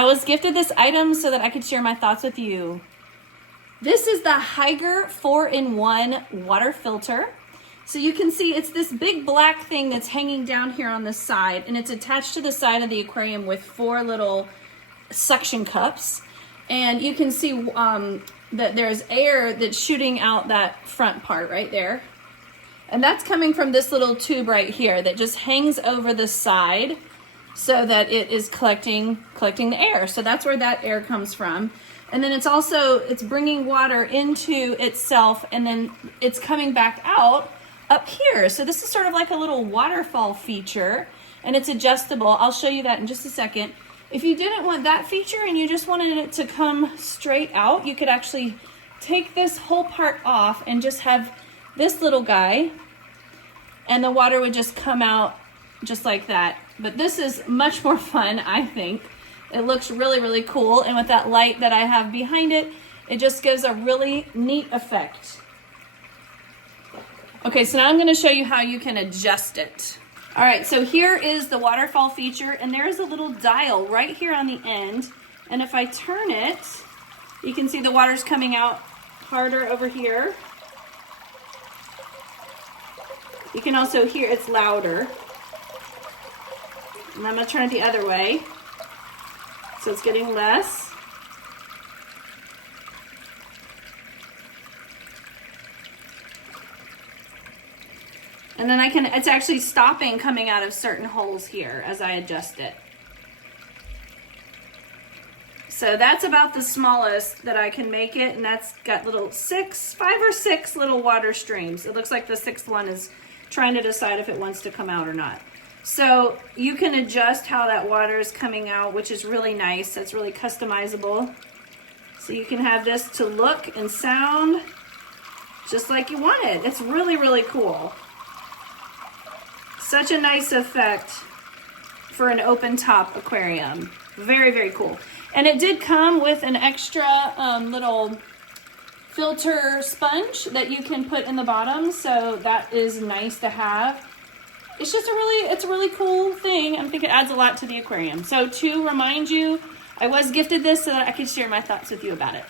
I was gifted this item so that I could share my thoughts with you. This is the Hygger 4-in-1 water filter. So you can see it's this big black thing that's hanging down here on the side, and it's attached to the side of the aquarium with 4 little suction cups. And you can see that there's air that's shooting out that front part right there. And that's coming from this little tube right here that just hangs over the side so that it is collecting the air. So that's where that air comes from. And then it's bringing water into itself, and then it's coming back out up here. So this is sort of like a little waterfall feature, and it's adjustable. I'll show you that in just a second. If you didn't want that feature and you just wanted it to come straight out, you could actually take this whole part off and just have this little guy, and the water would just come out just like that. But this is much more fun, I think. It looks really, really cool, and with that light that I have behind it, it just gives a really neat effect. Okay, so now I'm gonna show you how you can adjust it. All right, so here is the waterfall feature, and there is a little dial right here on the end. And if I turn it, you can see the water's coming out harder over here. You can also hear it's louder. And I'm gonna turn it the other way, so it's getting less. And then it's actually stopping coming out of certain holes here as I adjust it. So that's about the smallest that I can make it, and that's got 5 or 6 little water streams. It looks like the 6th one is trying to decide if it wants to come out or not. So you can adjust how that water is coming out, which is really nice. That's really customizable. So you can have this to look and sound just like you want it. It's really, really cool. Such a nice effect for an open top aquarium. Very, very cool. And it did come with an extra little filter sponge that you can put in the bottom, so that is nice to have. It's just it's a really cool thing. I think it adds a lot to the aquarium. So to remind you, I was gifted this so that I could share my thoughts with you about it.